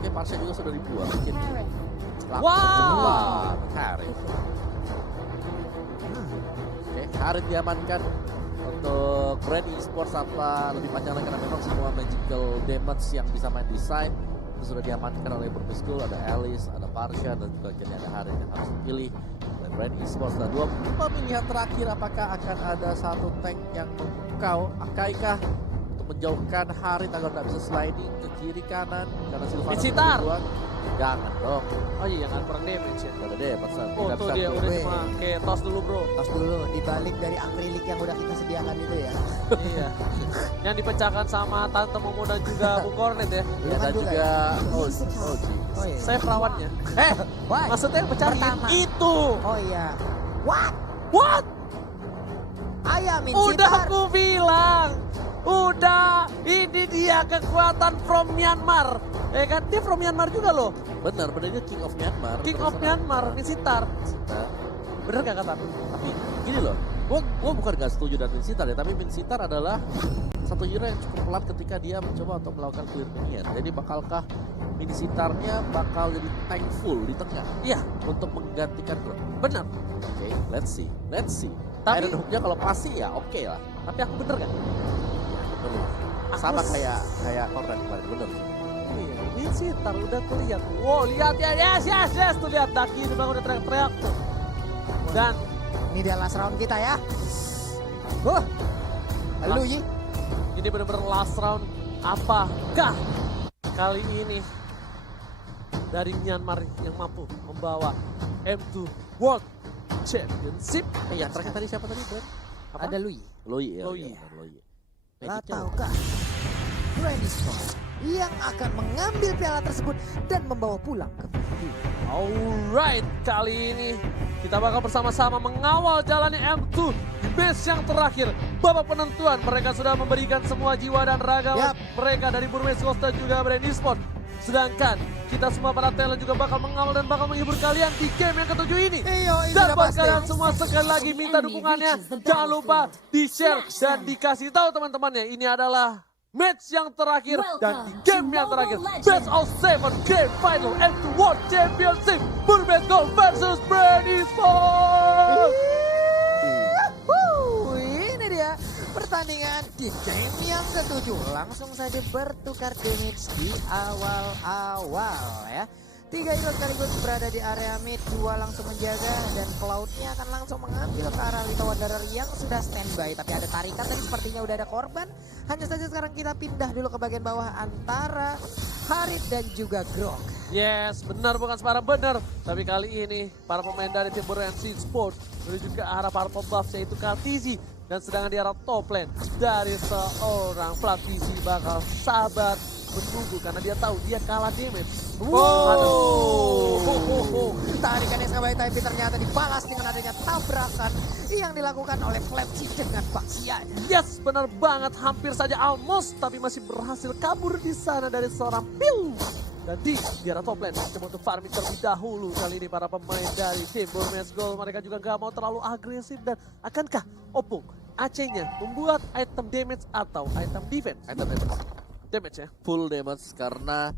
Oke, Parsha juga sudah dibuang. Mungkin Wow. Harith. Oke, Harith diamankan untuk Brand Esports apa lebih panjang lagi karena memang semua magical damage yang bisa main di side itu sudah diamankan oleh Burmese School. Ada Alice, ada Parsha, dan juga kini ada Harith yang harus dipilih oleh Brand Esports. Dan dua pemilihan terakhir, apakah akan ada satu tank yang memukau Akaikah untuk menjauhkan Harith agar tidak bisa sliding ke kiri kanan karena Sylvanas Visitar. sudah dibuang. Jangan dong, Oh iya, nggak kurang damage ya. gak ada deh pasal Oh tuh dia udah cuma kayak tos dulu bro. Tos dulu dibalik dari akrilik yang udah kita sediakan itu ya. Iya. Yang dipecahkan sama Tante Momo dan juga Bung Cornet ya. Ya, dan juga Oji. Oh iya. Saya perawannya. Why? Maksudnya yang pecahin Pertama. itu. Oh iya. What? What? Ayam Udah Insitar. aku bilang. Udah, ini dia kekuatan from Myanmar. Ya kan, dia from Myanmar juga loh. Benar, dia King of Myanmar. King of Myanmar, Visitar. Nah, Bener gak kata? tapi gini loh, gua bukan gak setuju dengan Minsitar ya, tapi Minsitar adalah satu hero yang cukup pelan ketika dia mencoba untuk melakukan clear minion. Jadi bakalkah Minsitarnya bakal jadi tank full di tengah? Iya, Untuk menggantikan Grok. bener. Oke, let's see. Tapi- Iron Hook-nya kalau pasti ya oke lah. Tapi aku bener kan? Bener. Sama kayak Korran kemarin, bener. Iya, Visitar udah kelihatan. Wow, lihat ya, yes. Tuh lihat Daki itu udah teriak-teriak tuh. Dan Ini dia last round kita ya. Lu Yi. ini benar-benar last round. Apakah kali ini dari Myanmar yang mampu membawa M2 World Championship? Yang terakhir tadi siapa tadi, Brand? Apa? Ada Lui ya. Lui. Iya, benar, Lui. Ataukah Brand Esports yang akan mengambil piala tersebut dan membawa pulang ke Bumi? Alright, kali ini kita bakal bersama-sama mengawal jalannya M2 di base yang terakhir. Babak penentuan, mereka sudah memberikan semua jiwa dan raga Yap. mereka dari Burmese School dan juga Brand Esports. Sedangkan kita semua para talent juga bakal mengawal dan bakal menghibur kalian di game yang ketujuh ini. Iyo, ini Dan udah buat pasti. kalian semua sekali lagi minta dukungannya. Jangan lupa di-share dan dikasih tahu teman-temannya. Ini adalah match yang terakhir dan di game yang terakhir. Best of 7 game final M2 World Championship. Burmese School versus Brand Esports. Ini dia pertandingan di game yang ketujuh. Langsung saja bertukar damage di awal-awal ya. 3 hero sekaligus berada di area mid, 2 langsung menjaga dan Cloud-nya akan langsung mengambil ke arah Lita Wanderer yang sudah standby. Tapi ada tarikan tadi sepertinya udah ada korban. Hanya saja sekarang kita pindah dulu ke bagian bawah antara Harith dan juga Grok. Yes, benar bukan sembarang benar. Tapi kali ini para pemain dari tim Burmese Sport menuju ke arah para pembuff yaitu Kartizi. Dan sedangkan di arah top lane dari seorang Platisi bakal sabar menunggu karena dia tahu dia kalah damage. Aduh. Tarikan yang sangat baik tapi ternyata dibalas dengan adanya tabrakan yang dilakukan oleh Flapsy dengan Baxian. Yes, benar banget. Hampir saja almost tapi masih berhasil kabur di sana dari seorang Piu. Dan di arah top lane coba untuk farming terlebih dahulu. Kali ini para pemain dari tim Burmese Gold mereka juga gak mau terlalu agresif. Dan akankah Opung AC-nya membuat item damage atau item defense? Item Damage ya. full damage karena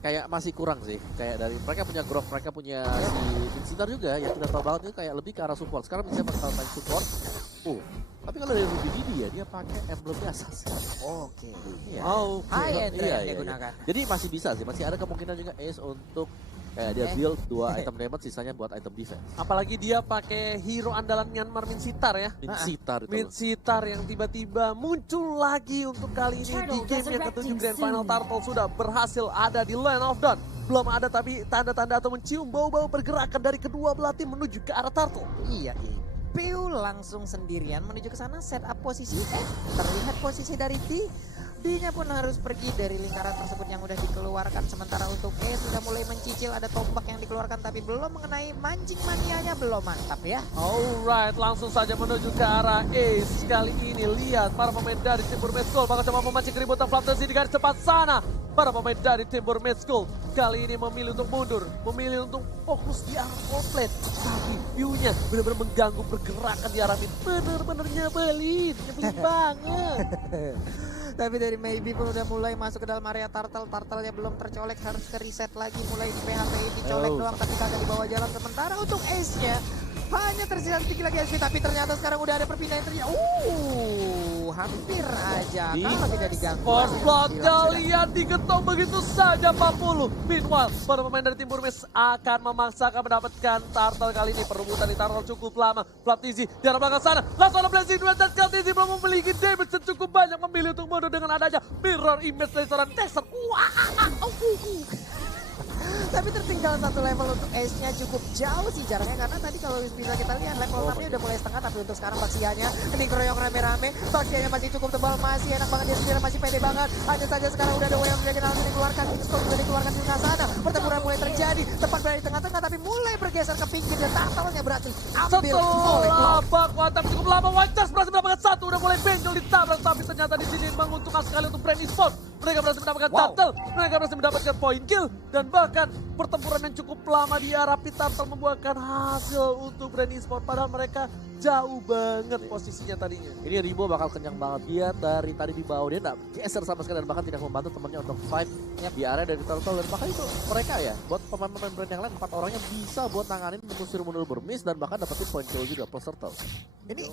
kayak masih kurang sih. Kayak dari mereka punya Grok, mereka punya si Insitar juga yang tidak tahu banget itu kayak lebih ke arah support. Sekarang bisa bakal main support. Tapi kalau dari Ruby Didi ya dia pakai emblem biasa sih. Oke. Iya. Oh, High end Iya, yang iya, digunakan. iya. Jadi masih bisa sih, masih ada kemungkinan juga Ace untuk kayak dia build 2 item damage sisanya buat item defense. apalagi dia pakai hero andalan Myanmar Minsitar ya. Minsitar itu. Minsitar yang tiba-tiba muncul lagi untuk kali ini di game yang ketujuh Grand Final. Turtle sudah berhasil ada di Land of Dawn. Belum ada tapi tanda-tanda atau mencium bau-bau pergerakan dari kedua belah tim menuju ke arah Turtle. Iya. Piu langsung sendirian menuju ke sana set up posisi. Terlihat posisi dari D. D-nya pun harus pergi dari lingkaran tersebut yang udah dikeluarkan. Sementara untuk sudah mulai mencicil ada tombak yang dikeluarkan tapi belum mengenai mancing manianya, belum mantap ya. Alright, langsung saja menuju ke arah Ace. Kali ini lihat para pemain dari tim Burmese Gold bakal coba memancing keributan Flaptasi di garis cepat sana. Para pemain dari tim Burmese Gold kali ini memilih untuk mundur, memilih untuk fokus di arah offlane. Tapi view-nya benar-benar mengganggu pergerakan di arah mid. Bener-bener nyebelin banget. Tapi dari Maybe pun udah mulai masuk ke dalam area Turtle. Turtle-nya belum tercolek, harus ke reset lagi. Mulai di PHP dicolek doang tapi kagak dibawa jalan. Sementara untuk Ace-nya hanya tersisa sedikit lagi SP, tapi ternyata sekarang udah ada perpindahan terjadi. Hampir aja kalau tidak diganggu. Force block-nya lihat digetok begitu saja 40. Meanwhile, para pemain dari tim Burmese akan memaksakan mendapatkan Turtle kali ini. Perebutan di Turtle cukup lama. Flaptizi di arah belakang sana. Langsung ada blessing dua dan Flaptizi belum memiliki damage yang cukup banyak, memilih untuk mundur dengan adanya mirror image dari seorang Dexter. Tapi tertinggal satu level untuk Ace-nya cukup jauh sih jaraknya, karena tadi kalau bisa kita lihat level 6-nya udah mulai setengah, tapi untuk sekarang Baxianya ini keroyok rame-rame. Baxianya masih cukup tebal, masih enak banget, dia sendiri masih pede banget. Hanya saja sekarang udah ada yang menjadi langsung dikeluarkan, Kingscold juga dikeluarkan di tengah sana. Pertempuran mulai terjadi, tepat berada di tengah-tengah, tapi mulai bergeser ke pinggir dan Turtle-nya berhasil ambil oleh Cloud. Babak tapi cukup lama, White Stars berhasil mendapatkan satu, udah mulai benjol ditabrak, tapi ternyata di sini menguntungkan sekali untuk Brand Esports. Mereka berhasil mendapatkan Turtle, mereka berhasil mendapatkan point kill, dan bahkan pertempuran yang cukup lama di arah Turtle membuahkan hasil untuk Brand Esports, padahal mereka jauh banget posisinya tadinya. Ini Ribo bakal kenyang banget, dia dari tadi di bawah, dia nggak geser sama sekali dan bahkan tidak membantu temannya untuk fight di area dari Turtle. Dan bahkan itu mereka ya, buat pemain-pemain brand yang lain, 4 orangnya bisa buat nanganin mengusir mundur bermiss dan bahkan dapetin point kill juga plus Turtle. Ini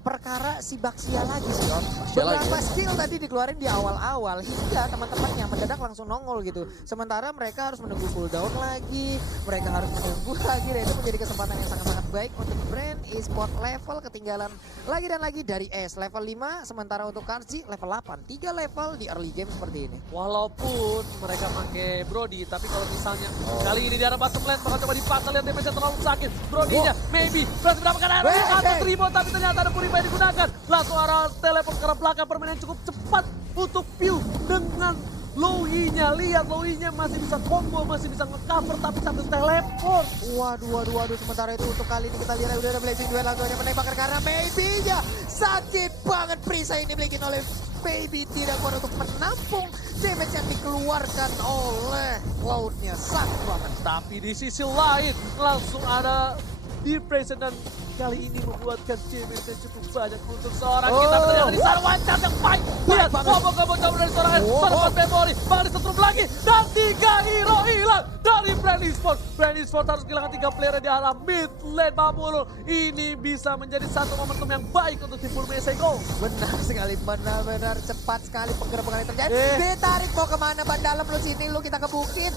perkara si Baxia lagi sih Om. Baxia lagi, Beberapa skill tadi dikeluarin di awal-awal hingga teman-temannya mendadak langsung nongol gitu. Sementara mereka harus menunggu cooldown lagi, mereka harus menunggu lagi, dan itu menjadi kesempatan yang sangat-sangat baik untuk Brand Esports. Level ketinggalan lagi dan lagi dari S level 5, sementara untuk Karzi level 8. 3 level di early game seperti ini. Walaupun mereka pakai Brody, tapi kalau misalnya kali ini di arah bottom lane bakal coba dipaksa, lihat damage-nya terlalu sakit. Brody-nya maybe berhasil mendapatkan air atas Ribo, tapi ternyata ada Purify digunakan. Langsung arah teleport ke arah belakang, permainan cukup cepat untuk Pew dengan Lowy-nya. Lihat Lowy-nya masih bisa combo, masih bisa nge-cover tapi sambil teleport. Waduh. Sementara itu untuk kali ini kita lihat udah ada Blazing Duel, langsung aja menembakkan karena Maybe-nya sakit banget. Perisai ini dimiliki oleh Maybe, tidak kuat untuk menampung damage yang dikeluarkan oleh Cloud-nya. Sakit banget. Tapi di sisi lain langsung ada Depression dan kali ini membuatkan damage yang cukup banyak untuk seorang kita. Ternyata di sana One Shot yang fight. Lihat combo-combo cover dari seorang Sorbet Memory. Bakal disetrum lagi dan 3 hero hilang dari Brand Esports. Brand Esports harus kehilangan 3 player di arah mid lane Babulul. Ini bisa menjadi satu momentum yang baik untuk tim Burmese Go. Benar sekali, benar-benar cepat sekali penggerebekan yang terjadi. Ditarik mau kemana ban dalam lu, sini lu, kita ke bukit.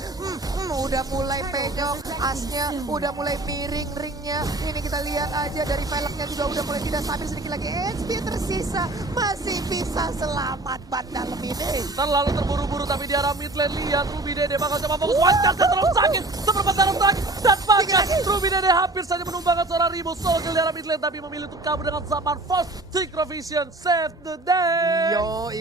Udah mulai penyok, asnya udah mulai miring ringnya. Ini kita lihat aja dari velgnya juga udah mulai tidak stabil, sedikit lagi HP tersisa. Masih bisa selamat ban dalam ini. Terlalu terburu-buru tapi di arah mid lane, lihat Ruby Dede bakal coba fokus. One Shot terlalu sakit, seperempat dalam terakhir. Dan bahkan Ruby Dede hampir saja menumbangkan seorang Ribo Soul di arah mid lane, tapi memilih untuk kabur dengan Zaman Force. Synchrovision save the day.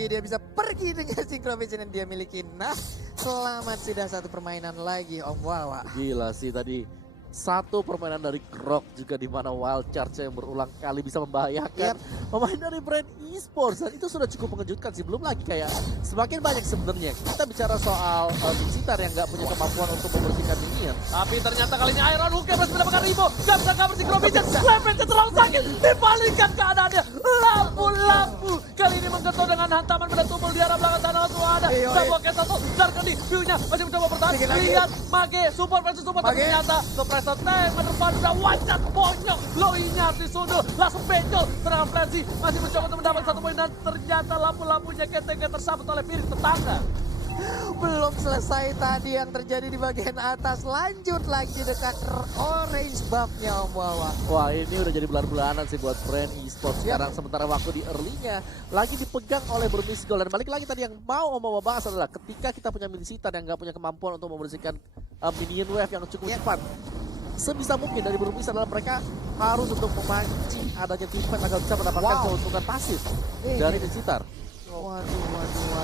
Dia bisa pergi dengan Synchrovision yang dia miliki. Nah, selamat, sudah satu permainan lagi Om Wawa. Gila sih tadi. Satu permainan dari Grok juga di mana wild charge yang berulang kali bisa membahayakan pemain dari Brand Esports, dan itu sudah cukup mengejutkan sih. Belum lagi kayak semakin banyak sebenarnya kita bicara soal Vincitar yang nggak punya kemampuan untuk membersihkan minion. Tapi ternyata kali ini Iron Hook yang berhasil mendapatkan Ribo. Gak bisa cover Synchrovision. Levelnya terlalu sakit. Dibalikan keadaannya. Lampu-lampu. Kali ini menggetok dengan hantaman pada tumpul di arah belakang sana. Langsung ada Double Cancel. Darkani. View-nya masih mencoba bertahan. Lihat Mage. Support versus support. Tapi ternyata Suppressor tank menerpan. Udah One Shot bonyok. Low-nya disundul. Langsung benjol. Serangan Frenzy masih mencoba untuk mendapatkan 1 poin. Dan ternyata lampu-lampunya ketengnya tersabut oleh piring tetangga. Belum selesai tadi yang terjadi di bagian atas, lanjut lagi dekat orange buff-nya Om Wawa. Wah, ini udah jadi bulan-bulanan sih buat Brand Esports sekarang. Sementara waktu di early-nya lagi dipegang oleh Burmese Gold. Dan balik lagi tadi yang mau Om Wawa bahas adalah ketika kita punya Vincitar yang nggak punya kemampuan untuk membersihkan minion wave yang cukup cepat. Sebisa mungkin dari Burmese adalah mereka harus untuk memancing adanya teamfight agar bisa mendapatkan keuntungan pasif dari Vincitar. Waduh.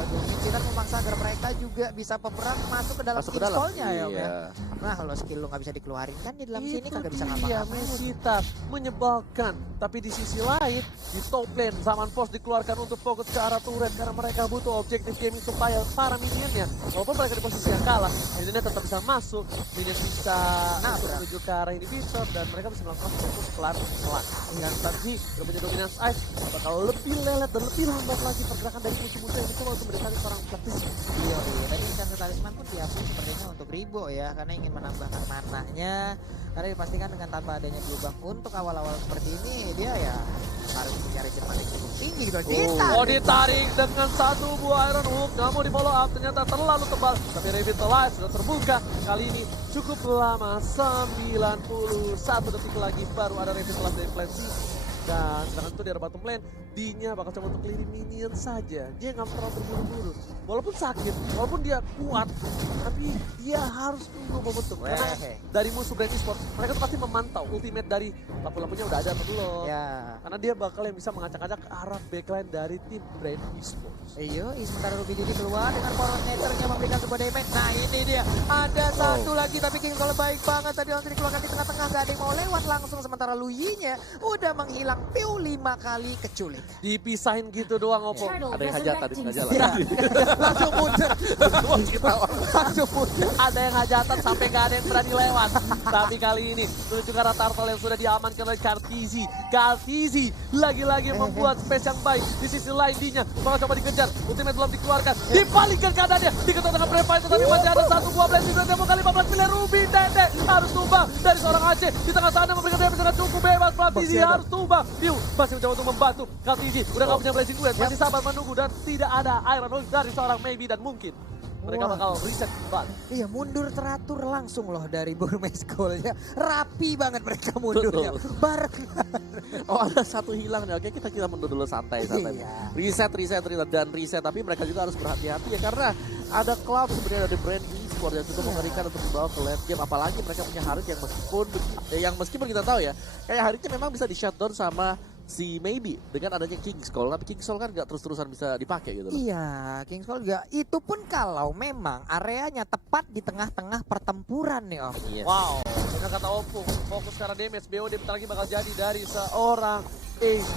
Dominik kan memaksa agar mereka juga bisa peperan masuk ke dalam King Skull-nya ya, Om ya. Nah, kalau skill lu nggak bisa dikeluarin kan di dalam sini kagak bisa ngapa-ngapain. Mesita menyebalkan, tapi di sisi lain di top lane Zaman Force dikeluarkan untuk fokus ke arah turret karena mereka butuh objektif gaming supaya para minionnya walaupun mereka di posisi yang kalah, minionnya tetap bisa masuk, minion bisa menuju ke arah inhibitor dan mereka bisa melakukan fokus pelan-pelan. Dan tadi punya dominance ice bakal lebih lelet dan lebih lambat lagi pergerakan dari musuh-musuh yang mencoba untuk mendekati seorang Platisi. Iya, tadi Chance Talisman pun diakui sepertinya untuk Ribo ya, karena ingin menambahkan mananya. Karena dipastikan dengan tanpa adanya blue buff untuk awal-awal seperti ini, dia ya harus mencari firman yang cukup tinggi gitu. Ditarik dengan satu buah Iron Hook, namun di follow up ternyata terlalu tebal. Tapi Revitalize sudah terbuka, kali ini cukup lama, 91 detik lagi baru ada Revitalize dari Plancy. Dan sedangkan itu di arah bottom lane, D-nya bakal coba untuk clearing minion saja. Dia nggak terlalu terburu-buru. Walaupun sakit, walaupun dia kuat, tapi dia harus tunggu momentum. Karena dari musuh Brand Esports, mereka tuh pasti memantau ultimate dari lampu-lampunya udah ada atau belum. Ya. Karena dia bakal yang bisa mengacak-acak ke arah backline dari tim Brand Esports. Iya, sementara Ruby Didi keluar dengan power netternya memberikan sebuah damage. Nah ini dia, ada satu lagi tapi King Skull baik banget. Tadi langsung dikeluarkan di tengah-tengah, gak ada yang mau lewat langsung. Sementara Luyi-nya udah menghilang piu 5 kali keculik. Dipisahin gitu doang, Oppo. Ada yang hajatan di tengah jalan. Ya, langsung mundur. Langsung mundur. Ada yang hajatan sampai gak ada yang berani lewat. Tapi kali ini menuju ke arah turtle yang sudah diamankan oleh Kartizi. Kartizi lagi-lagi membuat space yang baik. Di sisi lain D-nya bakal coba dikejar. Ultimate belum dikeluarkan. Dibalikan keadaannya. Diketuk dengan Previte tetapi masih ada satu buah blessing. Demo kali 15 miliar Ruby Dede harus tumbang dari seorang Aceh. Di tengah sana memberikan damage dengan cukup bebas. Kartizi harus tumbang. Piu masih mencoba untuk membantu. Kartizi udah gak punya blessing duet. Masih sabar menunggu dan tidak ada Iron Hook dari seorang Maybe dan mungkin mereka bakal reset kembali. Iya, mundur teratur langsung loh dari Burmese Gold ya. Rapi banget mereka mundurnya. Barengan. Oh, ada satu hilang nih. Oke, kita mundur dulu santai. Iya. Reset dan reset. Tapi mereka juga harus berhati-hati ya karena ada klub sebenarnya dari Brand Esports yang cukup mengerikan untuk membawa ke late game. Apalagi mereka punya Harit yang meskipun kita tahu ya, kayak Haritnya memang bisa di shutdown sama si Maybe dengan adanya King Skull, tapi King Skull kan nggak terus-terusan bisa dipakai gitu loh. Iya, King Skull juga. Itu pun kalau memang areanya tepat di tengah-tengah pertempuran nih Om. Yes. Wow, dengan kata Opung, fokus karena damage BOD bentar lagi bakal jadi dari seorang Ace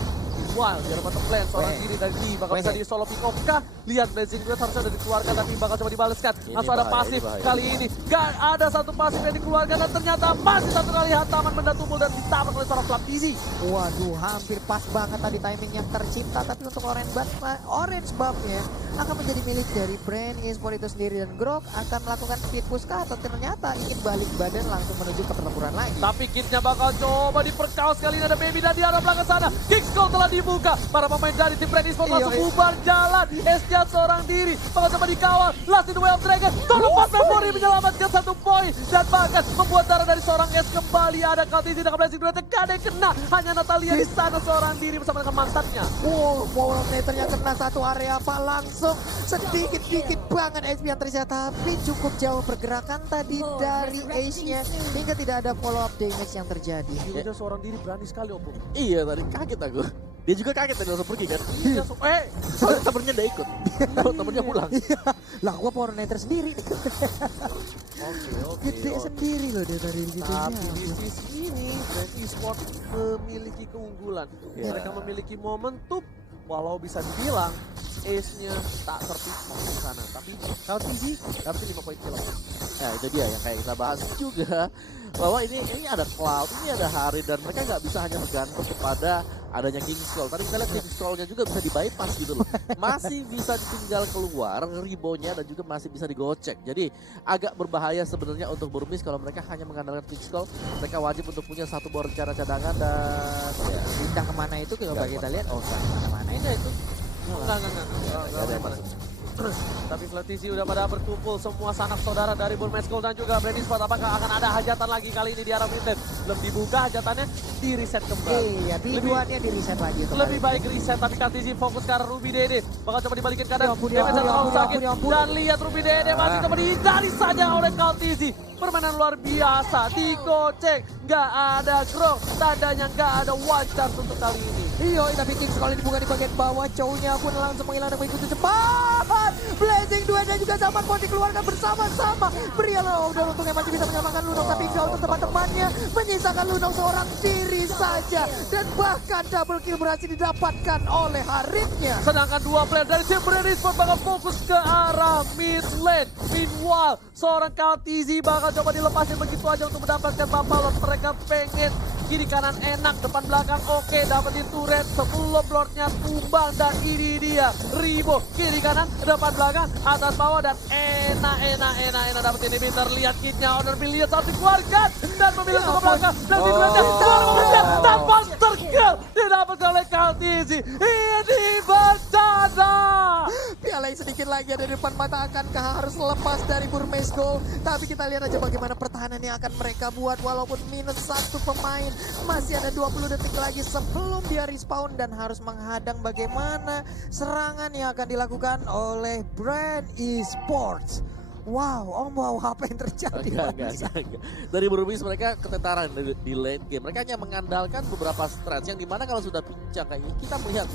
Wild. Di bottom lane, seorang diri dari D bakal bisa di solo pick off kah? Lihat blazing duet harusnya udah dikeluarkan tapi bakal coba dibaleskan. Langsung ada pasif kali ini. Gak ada satu pasif yang dikeluarkan dan ternyata masih satu kali hantaman benda tubuh dan ditabrak oleh seorang Flaptizi. Waduh, hampir pas banget tadi timing yang tercipta. Tapi untuk orange buff-nya akan menjadi milik dari Brand Esports itu sendiri. Dan Grok akan melakukan speed push kah atau ternyata ingin balik badan langsung menuju ke pertempuran lagi. Tapi kitnya bakal coba diperkaos kali ini ada Baby dan di arah belakang sana. King Skull telah dibuka. Para pemain dari tim Brand Esports langsung bubar jalan. Estia seorang diri. Bakal coba dikawal. Last in the way of Dragon. Tolong Pat Memory menyelamatkan satu poin. Dan bahkan membuat darah dari seorang S kembali. Ada Kaltizi dengan blessing duetnya. Gak ada yang kena. Hanya Natalia di sana seorang diri bersama dengan mantannya. Wow, power meternya kena satu area apa langsung. Sedikit-dikit banget SP yang ternyata. Tapi cukup jauh pergerakan tadi dari Ace-nya. Hingga tidak ada follow up damage yang terjadi. Dia seorang diri berani sekali Opung. Iya, tadi kaget aku. Dia juga kaget tadi langsung pergi kan. Iya, soalnya temennya udah ikut. Temennya pulang. Lah gua power meter sendiri. Oke. Gede sendiri loh dia dari gitu. Tapi di sisi ini Brand Esports memiliki keunggulan. Mereka memiliki momentum. Walau bisa dibilang Ace-nya tak terpisah di sana. Tapi Kaltizi dapat 5 poin kill. Nah itu dia yang kayak kita bahas juga. Bahwa ini ada Cloud, ini ada Harit. Dan mereka nggak bisa hanya bergantung kepada adanya King Skull. Tadi kita lihat King Skull-nya juga bisa di-bypass gitu loh. Masih bisa ditinggal keluar ribonya dan juga masih bisa digocek. Jadi agak berbahaya sebenarnya untuk Burmese kalau mereka hanya mengandalkan King Skull. Mereka wajib untuk punya satu bor rencana cadangan dan ya, pindah kemana itu coba kita lihat. Oh, kemana itu? Enggak. Tapi Flatizi udah pada berkumpul semua sanak saudara dari Burmese Gold dan juga Brand Esports. Apakah akan ada hajatan lagi kali ini di arah mid lane? Belum dibuka hajatannya, di reset kembali. Iya, biduannya di reset lagi. Lebih baik reset, tapi Kaltizi fokus ke arah Ruby Dede. Bakal coba dibalikin kadang. Ampun, Damage terlalu sakit. Dan lihat Ruby Dede masih coba dihindari saja oleh Kaltizi. Permainan luar biasa, digocek. Nggak ada Grok, tandanya nggak ada one chance untuk kali ini. Iya, tapi King Skull dibuka di bagian bawah. Chow-nya pun langsung menghilang dan mengikuti cepat. Blazing Duet dan juga Zaman Bot dikeluarkan bersama-sama. Pria udah untungnya masih bisa menyelamatkan Lunok, tapi jauh untuk teman-temannya menyisakan Lunok seorang diri saja. Dan bahkan double kill berhasil didapatkan oleh Haritnya. Sedangkan dua player dari tim Brand Esports bakal fokus ke arah mid lane. Meanwhile, seorang KTZ bakal coba dilepasin begitu aja untuk mendapatkan Bapalot. Mereka pengen kiri kanan enak, depan belakang oke, dapetin turret sebelum lordnya tumbang. Dan ini dia Ribo, kiri kanan, depan belakang, atas bawah, dan enak dapetin inhibitor. Lihat kitnya, Honor lihat satu keluarga dan memilih ke belakang. Dan tidurnya keluar mengejar tanpa terkill didapatkan oleh KTZ. Ini bencana. Piala yang sedikit lagi ada di depan mata, akankah harus lepas dari Burmese Gold? Tapi kita lihat aja bagaimana pertahanan yang akan mereka buat walaupun minus 1 pemain. Masih ada 20 detik lagi sebelum dia respawn dan harus menghadang bagaimana serangan yang akan dilakukan oleh Brand Esports. Wow, apa yang terjadi? Enggak. Dari Burmese mereka ketentaran di lane game. Mereka hanya mengandalkan beberapa strats yang dimana kalau sudah pincang kayak ini, kita melihat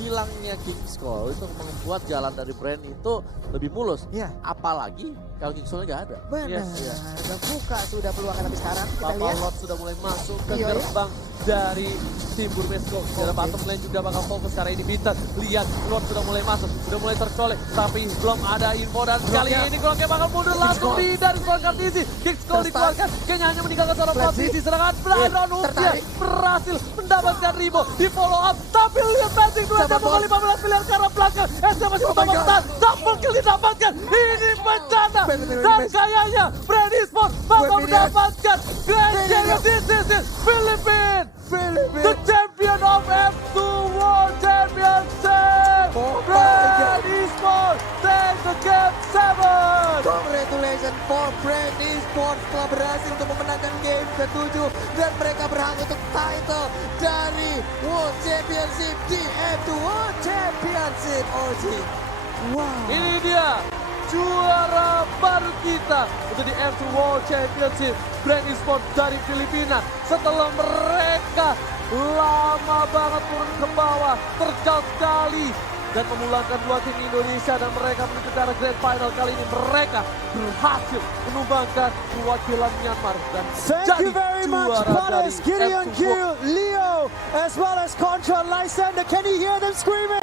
hilangnya King Skull itu membuat jalan dari Brand itu lebih mulus. Iya. Apalagi kalau King Skull nggak ada. Benar, buka sudah peluangkan, tapi sekarang kita lihat. Bapalot sudah mulai masuk ke Iya. gerbang dari tim Burmese Gold. Dalam bottom lane juga bakal fokus karena ini Bitter. Lihat, Lord sudah mulai masuk, sudah mulai tercolek, tapi belum ada info. Dan kali ini Groknya bakal mundur langsung di dari seorang KTZ. King Skull dikeluarkan, kayaknya hanya meninggalkan seorang posisi. Serangan Brandon Ujian berhasil mendapatkan Ribo di follow up. Tapi lihat Blazing Duet yang membawa 15 miliar ke arah belakang. SC masih membawa double kill didapatkan. Ini bencana. Dan kayaknya Brand Esports bakal mendapatkan Grand Champion. This is it, Philippines. The champion of F2 World Championship. Brand Esports take the game 7. Congratulations for Brand Esports telah berhasil untuk memenangkan game ke-7 dan mereka berhak untuk title dari World Championship di F2 World Championship. Wow. Ini dia juara baru kita untuk di F2 World Championship, Brand Esports dari Filipina. Setelah mereka lama banget turun ke bawah, terjal sekali dan memulangkan 2 tim Indonesia, dan mereka menuju ke arah Grand Final. Kali ini mereka berhasil menumbangkan perwakilan Myanmar dan Thank jadi you very much, juara dari Paris, Gideon F2 Q, Leo, as well as Contra Lysander. Can you hear them screaming?